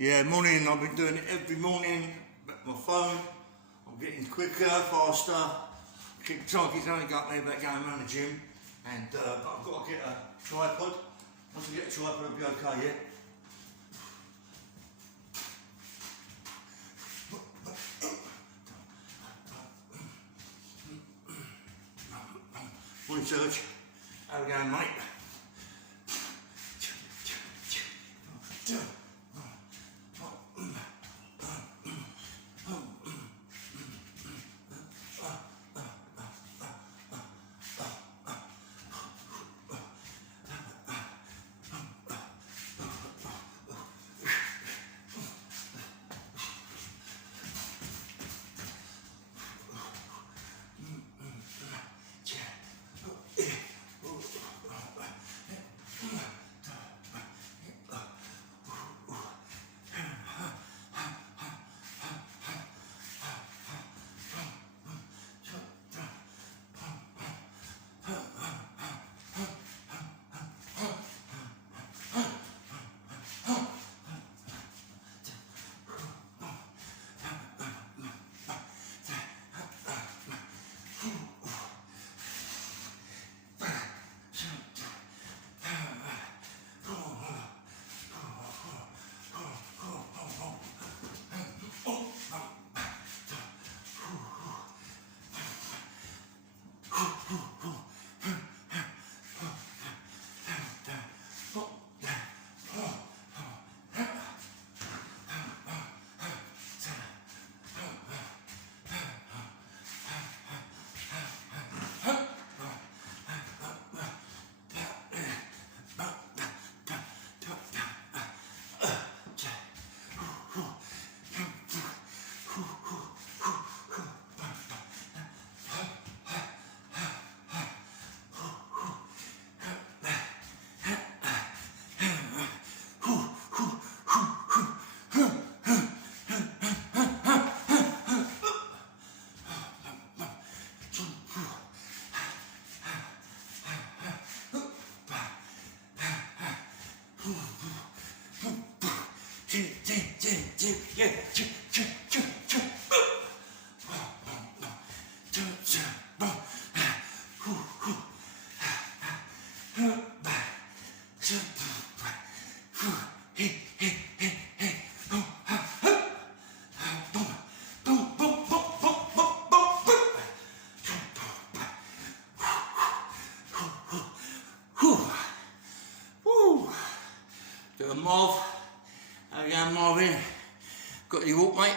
Yeah, morning. I've been doing it every morning. My phone. I'm getting quicker, faster. Keep trying to keep going up there about going around the gym, and but I've got to get a tripod. Once I get a tripod, I'll be okay. Yeah. Morning, Serge. How we going, mate? Bit of Marv. How you going, Marvin? Got your walk, mate?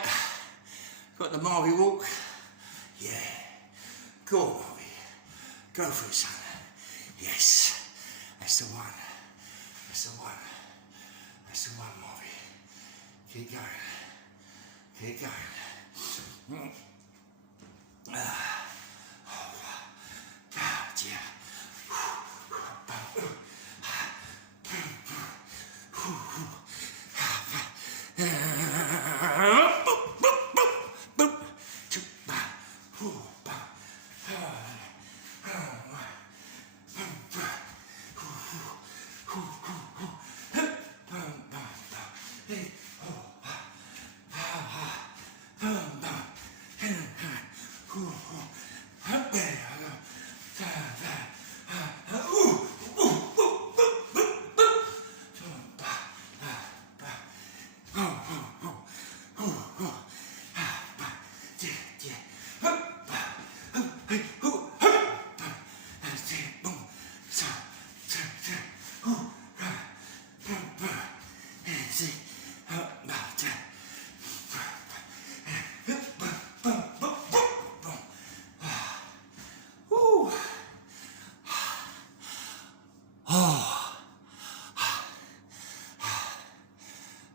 Got the Marvy walk? Yeah. Go on, Marvy. Go for it, son. Yes. That's the one. That's the one. That's the one, Marvy. Keep going. Keep going. Oh, dear.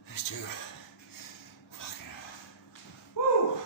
Let's do fucking woo.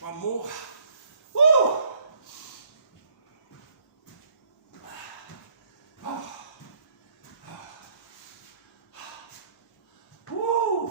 One more. Woo! Woo!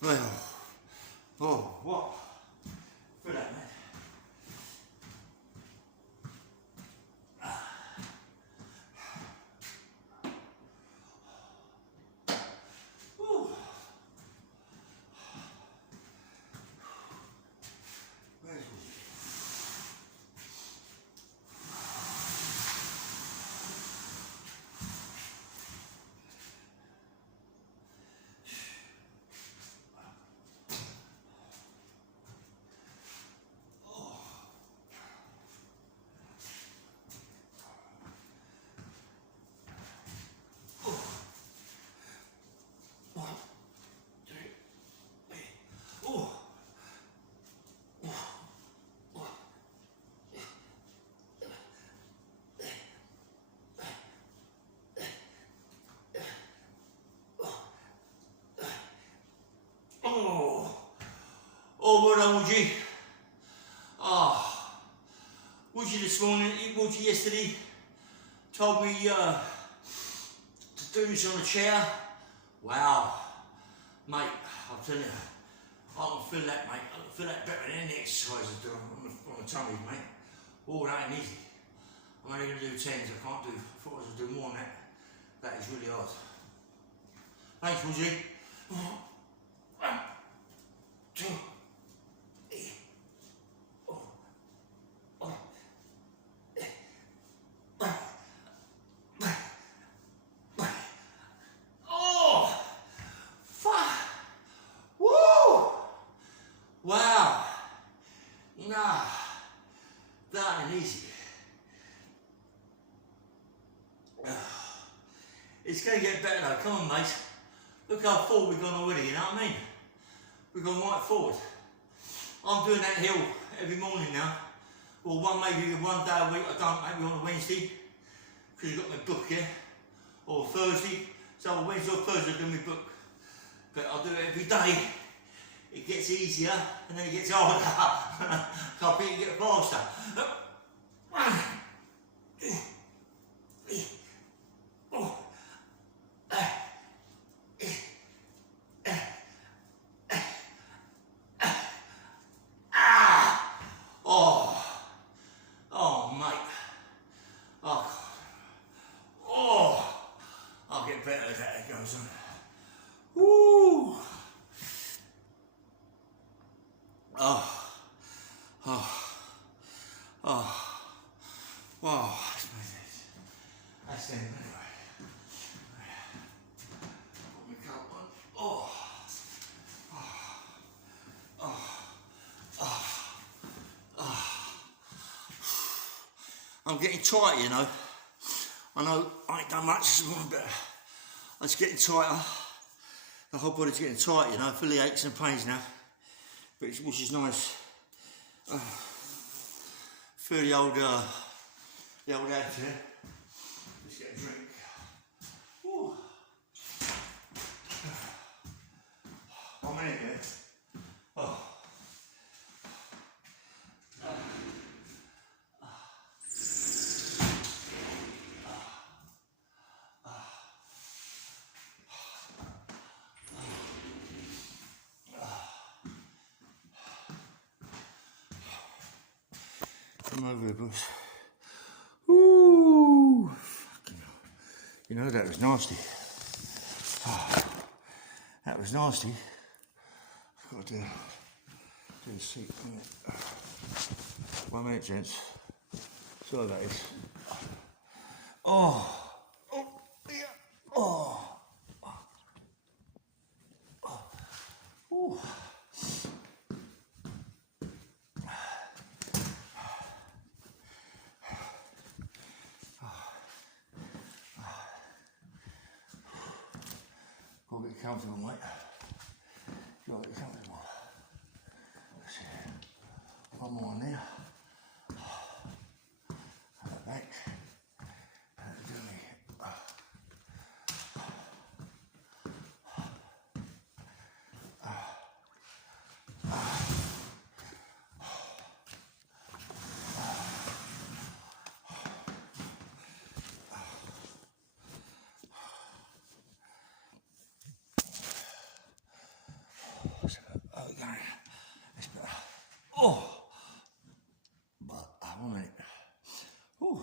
Well, oh, what? For that, man. Ooh. Where's well done, Woody. Woody this morning, Woody yesterday told me to do this on a chair. Wow, mate, I'll tell you, I can feel that, mate. I can feel that better than any exercise I do on the tummy, mate. Oh, that ain't easy. I'm only going to do 10s, I thought I was going to do more than that. That is really hard. Thanks, Woody. 1, 2, 3, 4. Oh, fuck. Woo! Wow. Nah, that ain't easy. It's going to get better though. Come on, mate. Look how forward we've gone already, you know what I mean? We've gone right forward. I'm doing that hill every morning now. Well, maybe one day a week I don't, maybe on a Wednesday, because you've got my book here, or Thursday. So on Wednesday or Thursday I do my book. But I'll do it every day. It gets easier, and then it gets harder. Can't beat it, get faster. Oh, mate. Oh, God. Oh, I'll get better as that goes on. Woo. Oh, wow, that's it anyway. Put my coat on. I'm getting tight, you know. I know I ain't done much this morning, but it's getting tighter. The whole body's getting tight, you know. I feel the aches and pains now, which is nice. Feel the old abs here. Let's get a drink. Woo. 1 minute here. Oh. Come over here, boys. Ooh, fucking hell. You know, that was nasty. Oh, that was nasty. I've got to do the seat. 1 minute, gents. Sorry about this. Oh, oh, yeah, oh, oh, oh. Got to get comfortable, mate. Got to get comfortable. One more on there. And the back. And the dummy. Oh, but 1 minute. Ooh.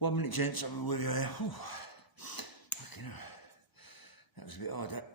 One minute, gents. I'm with you here. Ooh. Fucking hell. That was a bit hard. That.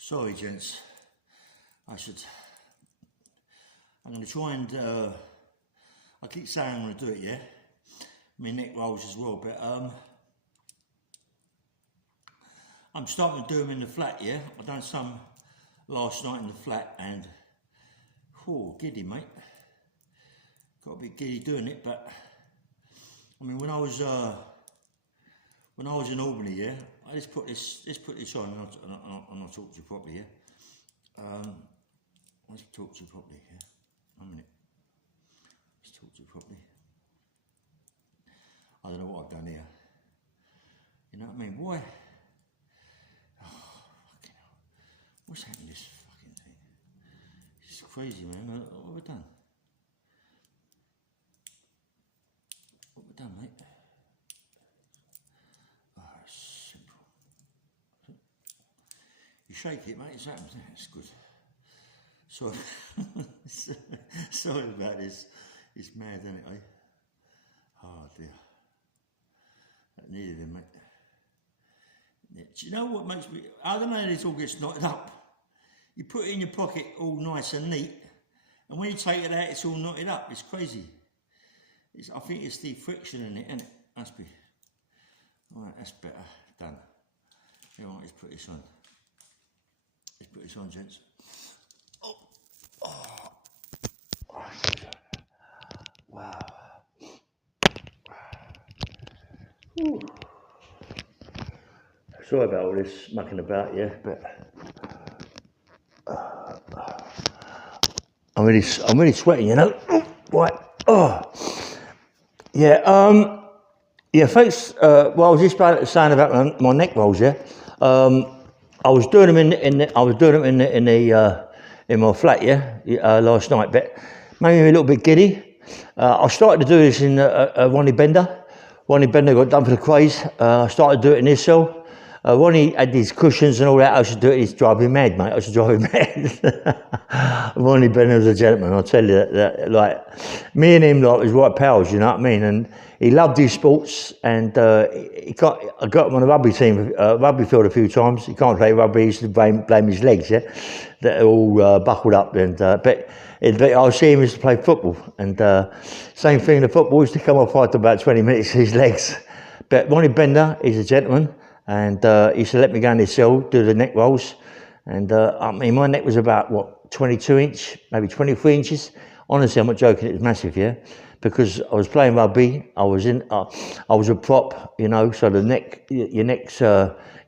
Sorry, gents. I'm going to try and, I keep saying I'm going to do it, yeah? My neck rolls as well, but I'm starting to do them in the flat, yeah? I done some last night in the flat and, giddy, mate. Got a bit giddy doing it, but, I mean, when I was in Albany, yeah, I just put this on and I'll talk to you properly, yeah? Let's talk to you properly, yeah? 1 minute. Let's talk to you properly. I don't know what I've done here. You know what I mean? Why? Oh, fucking hell. What's happened to this fucking thing? It's crazy, man. What have I done? What have I done, mate? You shake it, mate, it's happened. It's good. Sorry. Sorry about this. It's mad, isn't it, eh? Oh dear. That needed him, mate. Yeah. Do you know what makes me... I don't know how this all gets knotted up. You put it in your pocket all nice and neat, and when you take it out, it's all knotted up. It's crazy. I think it's the friction in it, isn't it? Must be. Alright, that's better. Done. Here, let's put this on. Let's put this on, gents. Oh. Oh. Wow. Ooh. Sorry about all this mucking about, yeah, but I'm really sweating, you know. Right. Oh. Yeah. Yeah. Thanks. Well, I was just saying about my neck rolls, yeah. I was doing them in my flat, yeah, last night, but made me a little bit giddy. I started to do this in Ronnie Bender. Ronnie Bender got done for the craze. I started to do it in his cell. Ronnie had these cushions and all that. I should do it. He's driving me mad, mate. I should drive him mad. Ronnie Bender was a gentleman, I'll tell you that. Like, me and him, like, was right pals, you know what I mean? And he loved his sports, and I got him on a rugby team, rugby field a few times. He can't play rugby. He used to blame his legs, yeah? That are all buckled up. And but I see him used to play football, and same thing. The football used to come off after about 20 minutes. His legs. But Ronnie Bender, he's a gentleman, and he used to let me go in his cell, do the neck rolls, and I mean, my neck was about what, 22 inch, maybe 23 inches. Honestly, I'm not joking. It was massive, yeah. because I was playing rugby. I was a prop, you know, so your neck's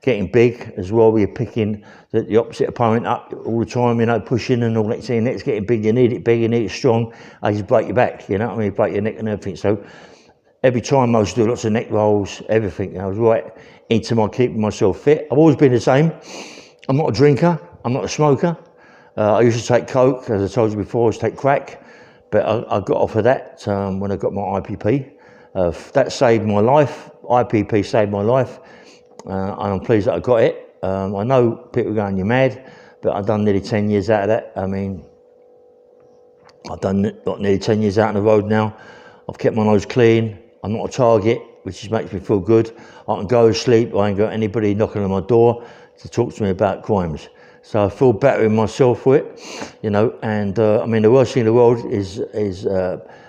getting big as well. You're picking the opposite opponent up all the time, you know, pushing and all that. So your neck's getting big. You need it big. You need it strong. I just break your back, you know what I mean? Break your neck and everything. So every time I was doing lots of neck rolls, everything. I was right into keeping myself fit. I've always been the same. I'm not a drinker. I'm not a smoker. I used to take coke, as I told you before. I used to take crack, but I got off of that when I got my IPP. That saved my life. IPP saved my life, and I'm pleased that I got it. I know people are going, you're mad, but I've done nearly 10 years out of that. I mean, I've done nearly 10 years out on the road now. I've kept my nose clean. I'm not a target, which just makes me feel good. I can go to sleep. I ain't got anybody knocking on my door to talk to me about crimes. So I feel better in myself for it, you know. And I mean, the worst thing in the world is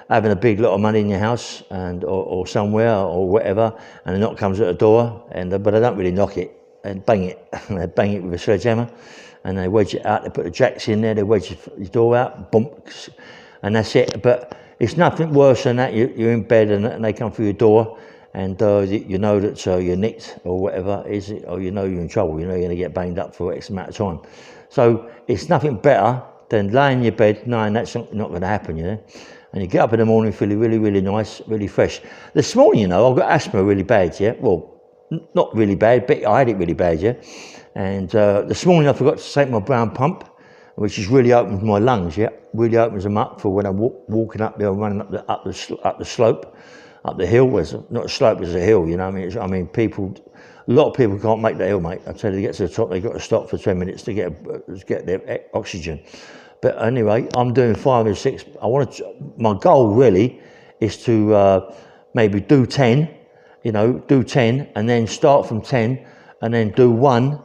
having a big lot of money in your house or somewhere or whatever, and a knock comes at the door, but I don't really knock it and bang it. They bang it with a sledgehammer, and they wedge it out. They put the jacks in there. They wedge your door out, boom, and that's it. But it's nothing worse than that. You're in bed and they come through your door. And you know that you're nicked or whatever is it, or you know you're in trouble. You know you're going to get banged up for X amount of time. So it's nothing better than laying in your bed knowing that's not going to happen, you know. And you get up in the morning feeling really, really nice, really fresh. This morning, you know, I've got asthma really bad, yeah. Well, not really bad, but I had it really bad, yeah. And this morning I forgot to take my brown pump, which has really opens my lungs, yeah. Really opens them up for when I'm walking up there, running up the slope. Up the hill, was not a slope, it's a hill, you know what I mean? A lot of people can't make the hill, mate. I tell you, to get to the top, they've got to stop for 10 minutes to get their oxygen. But anyway, I'm doing 5 or 6. My goal really is to maybe do 10, you know, do 10 and then start from 10 and then do one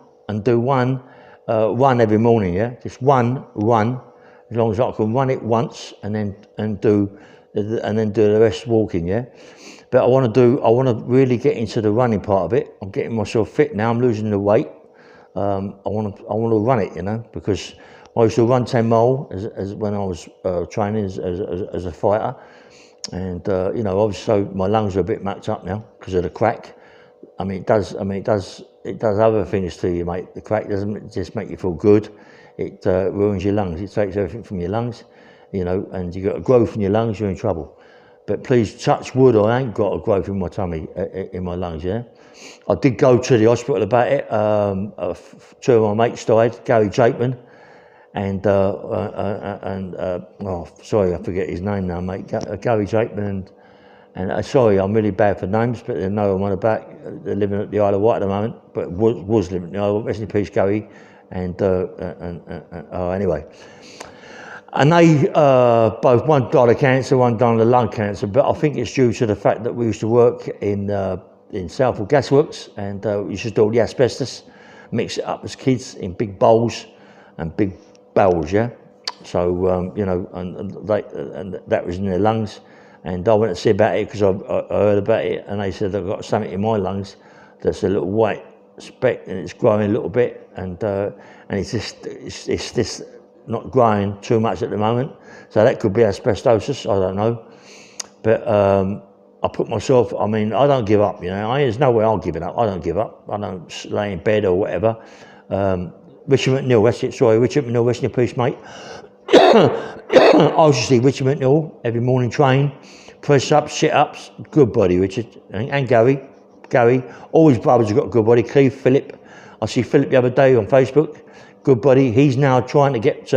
run every morning, yeah? Just one run, as long as I can run it once and then do the rest walking, yeah. But I want to really get into the running part of it. I'm getting myself fit now. I'm losing the weight. I want to run it, you know, because I used to run 10 mile as when I was training as a fighter, and you know, obviously my lungs are a bit mucked up now because of the crack. It does other things to you, mate. The crack doesn't just make you feel good. It ruins your lungs. It takes everything from your lungs. You know, and you got a growth in your lungs, you're in trouble. But please touch wood, I ain't got a growth in my tummy, in my lungs, yeah. I did go to the hospital about it. 2 of my mates died, Gary Jakeman, and sorry, I forget his name now, mate. Gary Jakeman, and sorry, I'm really bad for names, but there's no one about. They're living at the Isle of Wight at the moment, but was living at the Isle of Wight. Rest in peace, Gary, and anyway. And they both, one died of cancer, one died of lung cancer, but I think it's due to the fact that we used to work in Southall Gasworks, and we used to do all the asbestos, mix it up as kids in big bowls and big barrels, yeah. So you know, and that was in their lungs, and I went to see about it because I heard about it, and they said I've got something in my lungs that's a little white speck, and it's growing a little bit, and it's this. Not growing too much at the moment, so that could be asbestosis, I don't know. But I put myself, I mean, I don't give up, you know. There's no way I'll give it up. I don't give up. I don't lay in bed or whatever. Richard McNeil, rest in peace, mate. I used to see Richard McNeil every morning train, press ups, sit ups, good body, Richard. And Gary, all his brothers have got a good body. Keith, Philip, I see Philip the other day on Facebook. Good buddy. He's now trying to get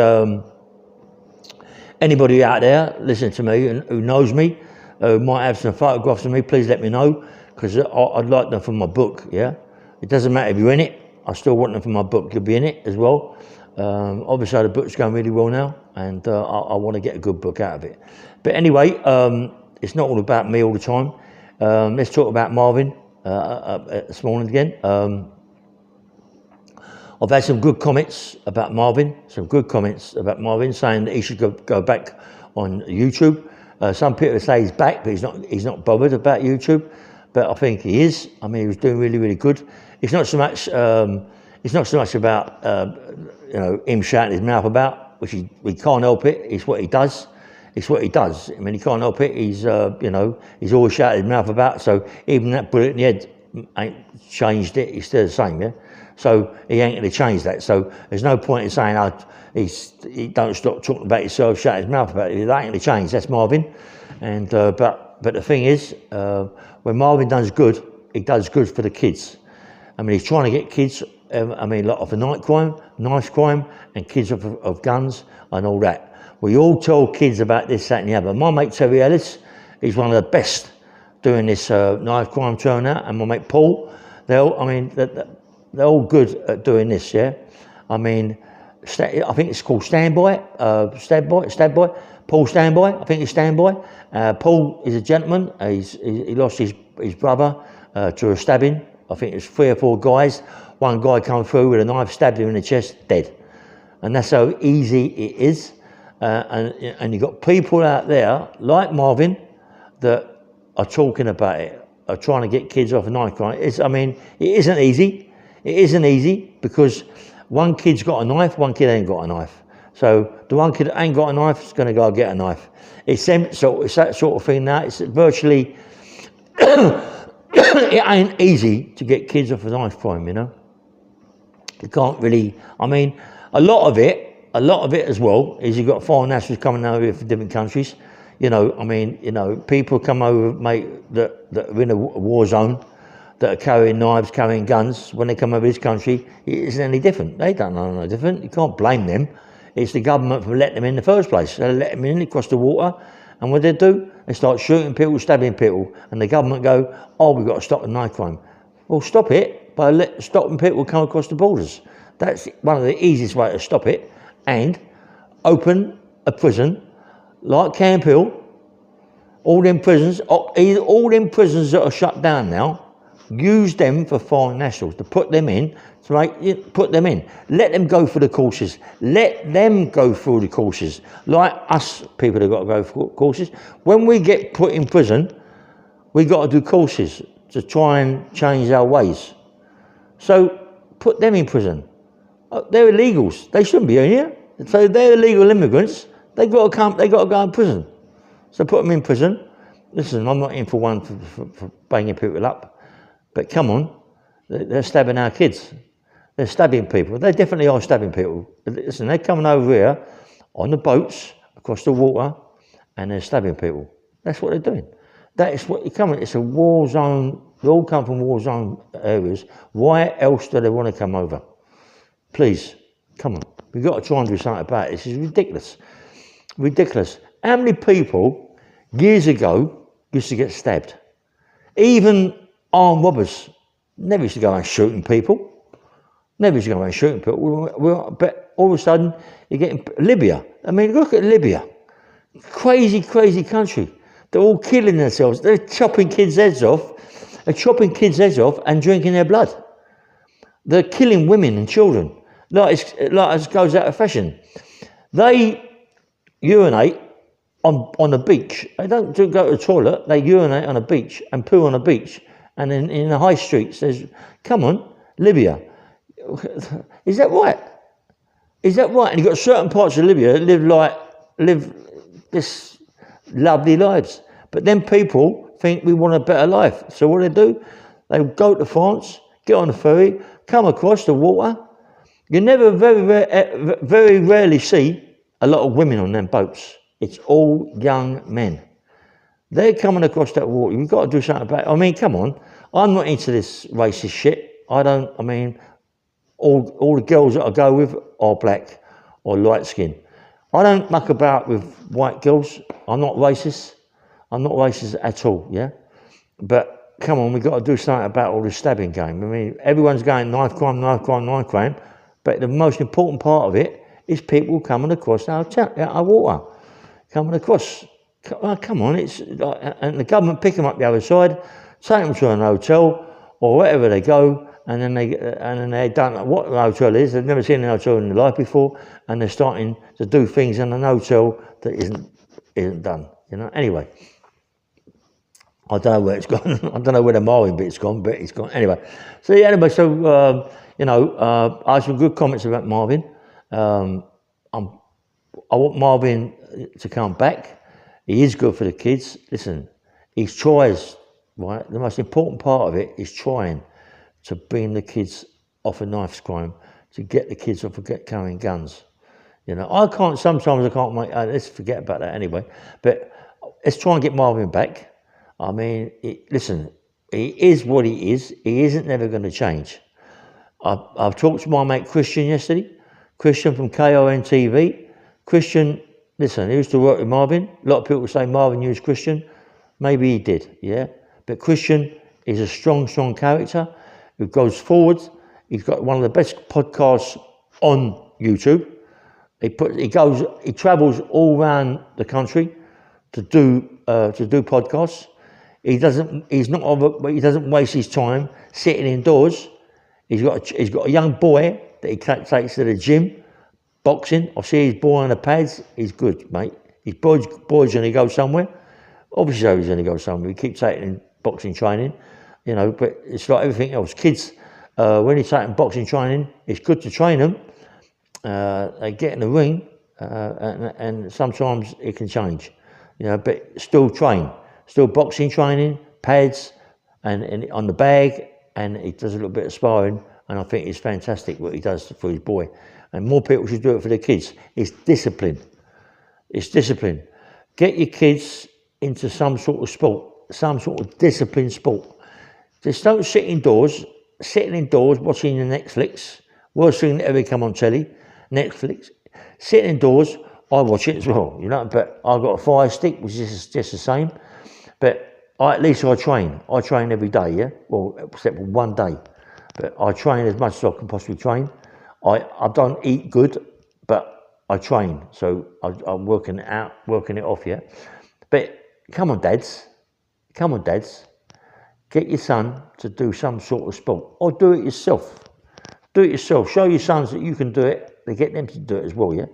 anybody out there listening to me and who knows me, who might have some photographs of me. Please let me know, because I'd like them for my book. Yeah, it doesn't matter if you're in it. I still want them for my book. You'll be in it as well. Obviously, the book's going really well now, and I want to get a good book out of it. But anyway, it's not all about me all the time. Let's talk about Marvin this morning again. I've had some good comments about Marvin, saying that he should go back on YouTube. Some people say he's back, but he's not bothered about YouTube. But I think he is. I mean, he was doing really, really good. It's not so much about you know, him shouting his mouth about, which we can't help it. It's what he does. it's what he does. I mean, he can't help it. He's, you know, he's always shouted his mouth about. So even that bullet in the head ain't changed it. He's still the same, yeah. So he ain't going to change that. So there's no point in saying, he don't stop talking about himself, shut his mouth about it. That ain't going to change. That's Marvin. And but the thing is, when Marvin does good, he does good for the kids. I mean, he's trying to get kids. I mean, a lot of the knife crime, and kids of guns and all that. We all tell kids about this, that, and the other. My mate Terry Ellis, he's one of the best doing this knife crime turnout, and my mate Paul, they're all good at doing this. Yeah, I mean, I think it's called Standby, Paul Standby. I think it's Standby. Paul is a gentleman. He lost his brother to a stabbing. I think it's 3 or 4 guys. One guy come through with a knife, stabbed him in the chest, dead. And that's how easy it is. And you've got people out there like Marvin that are talking about it, are trying to get kids off a knife crime. I mean, it isn't easy. It isn't easy because one kid's got a knife, one kid ain't got a knife. So the one kid that ain't got a knife is going to go get a knife. It's that sort of thing now. It's virtually, it ain't easy to get kids off a knife crime, you know. You can't really, I mean, a lot of it as well is you've got foreign nationals coming over here from different countries. You know, I mean, you know, people come over, mate, that are in a war zone, that are carrying knives, carrying guns. When they come over this country, it isn't any different. They don't know no different. You can't blame them. It's the government for letting them in the first place. They let them in across the water, and what they do, they start shooting people, stabbing people, and the government go, oh, we've got to stop the knife crime. Well, stop it by stopping people come across the borders. That's one of the easiest ways to stop it. And open a prison like Camp Hill. All them prisons that are shut down now, use them for foreign nationals, to put them in, put them in. Let them go through the courses. Let them go through the courses. Like us people that got to go through courses. When we get put in prison, we got to do courses to try and change our ways. So put them in prison. They're illegals. They shouldn't be in here. So they're illegal immigrants. They got to go in prison. So put them in prison. Listen, I'm not in for one for banging people up, but come on, they're stabbing our kids. They're stabbing people. They definitely are stabbing people. Listen, they're coming over here on the boats across the water, and they're stabbing people. That's what they're doing. That is what you're coming. It's a war zone. They all come from war zone areas. Why else do they want to come over? Please, come on. We've got to try and do something about it. This is ridiculous. Ridiculous. How many people years ago used to get stabbed? Even armed robbers never used to go around shooting people. Never used to go around shooting people. But all of a sudden, you're getting Libya. I mean, look at Libya. Crazy, crazy country. They're all killing themselves. They're chopping kids' heads off. They're chopping kids' heads off and drinking their blood. They're killing women and children. Like it goes out of fashion. They urinate on the beach. They don't go to the toilet. They urinate on a beach and poo on a beach. And in the high streets, there's, come on, Libya. Is that right? Is that right? And you've got certain parts of Libya that live this lovely lives. But then people think we want a better life. So what do? They go to France, get on the ferry, come across the water. You never very rarely see a lot of women on them boats. It's all young men. They're coming across that water. You've got to do something about it. I mean, come on. I'm not into this racist shit. All the girls that I go with are black or light skin. I don't muck about with white girls. I'm not racist. I'm not racist at all, yeah? But come on, we've got to do something about all this stabbing game. I mean, everyone's going knife crime, but the most important part of it is people coming across our water. Coming across. Come on, and the government pick them up the other side, take them to an hotel or wherever they go, and then they don't know what the hotel is. They've never seen a hotel in their life before, and they're starting to do things in an hotel that isn't done. You know. Anyway, I don't know where it's gone. I don't know where the Marvin bit's gone, but it's gone. Anyway, so I had some good comments about Marvin. I want Marvin to come back. He is good for the kids. Listen, he tries, right? The most important part of it is trying to bring the kids off a knife crime, to get the kids off of carrying guns. You know, sometimes I can't make, let's forget about that anyway. But let's try and get Marvin back. I mean, listen, he is what he is. He isn't never going to change. I've talked to my mate Christian yesterday. Christian from KON TV. Christian, listen, he used to work with Marvin. A lot of people say Marvin used Christian. Maybe he did, yeah. But Christian is a strong character who goes forward. He's got one of the best podcasts on YouTube. He travels all around the country to do podcasts. He doesn't waste his time sitting indoors. He's got a young boy that he takes to the gym, boxing. I see his boy on the pads. He's good, mate. His boy's going to go somewhere. Obviously, he's going to go somewhere. He keeps taking boxing training, you know. But it's like everything else. Kids, when he's taking boxing training, it's good to train them. They get in the ring, and sometimes it can change, you know. But still boxing training, pads, and on the bag, and he does a little bit of sparring. And I think it's fantastic what he does for his boy. And more people should do it for their kids. It's discipline. Get your kids into some sort of sport, some sort of disciplined sport. Just don't sit indoors watching the Netflix. Worst thing that ever come on telly, Netflix. Sitting indoors, I watch it as well, you know. But I've got a fire stick, which is just the same. But at least I train. I train every day, yeah. Well, except for one day. But I train as much as I can possibly train. I don't eat good, but I train. So I'm working it off, yeah. But come on, dads. Get your son to do some sort of sport, or do it yourself. Show your sons that you can do it. They get them to do it as well, yeah.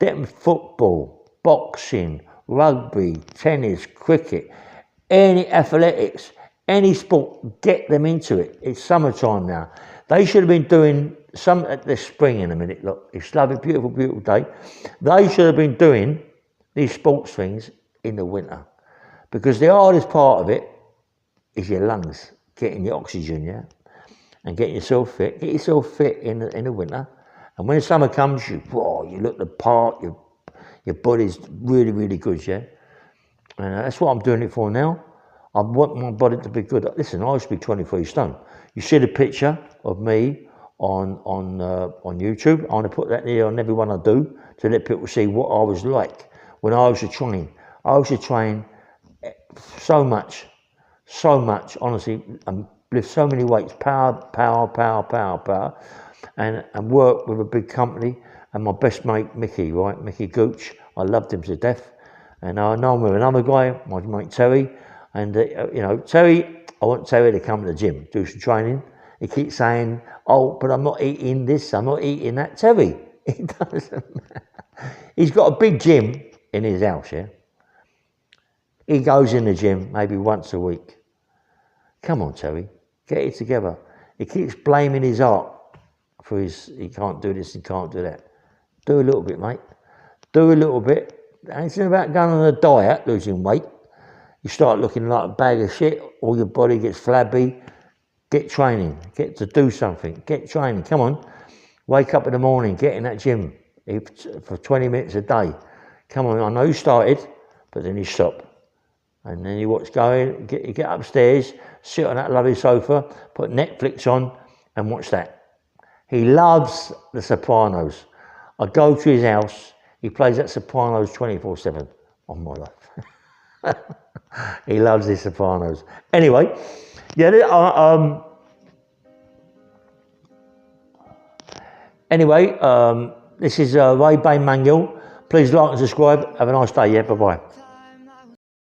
Get them football, boxing, rugby, tennis, cricket, any athletics, any sport. Get them into it. It's summertime now. They should have been doing some at the spring in a minute. Look, it's lovely, beautiful, beautiful day. They should have been doing these sports things in the winter, because the hardest part of it is your lungs, getting your oxygen, yeah, and getting yourself fit. Get yourself fit in the winter, and when summer comes, you look the part. Your body's really, really good, yeah. And that's what I'm doing it for now. I want my body to be good. Listen, I used to be 23 stone. You see the picture of me on YouTube. I want to put that there on every one I do to let people see what I was like when I used to train. I used to train so much, honestly, and lift so many weights, power, and work with a big company. And my best mate, Mickey Gooch, I loved him to death. And I know him with another guy, my mate Terry. And, Terry, I want Terry to come to the gym, do some training. He keeps saying, but I'm not eating this, I'm not eating that. Terry, it doesn't matter. He's got a big gym in his house, yeah? He goes in the gym maybe once a week. Come on, Terry, get it together. He keeps blaming his heart for he can't do this, he can't do that. Do a little bit, mate. Do a little bit. And it's not about going on a diet, losing weight. You start looking like a bag of shit, all your body gets flabby. Get training, get to do something, get training, come on. Wake up in the morning, get in that gym for 20 minutes a day. Come on, I know you started, but then you stop. And then you watch going, you get upstairs, sit on that lovely sofa, put Netflix on and watch that. He loves The Sopranos. I go to his house, he plays that Sopranos 24/7 on my life. He loves The Sopranos. Anyway, yeah, this is Ray Bain Manuel. Please like and subscribe. Have a nice day. Yeah, bye-bye.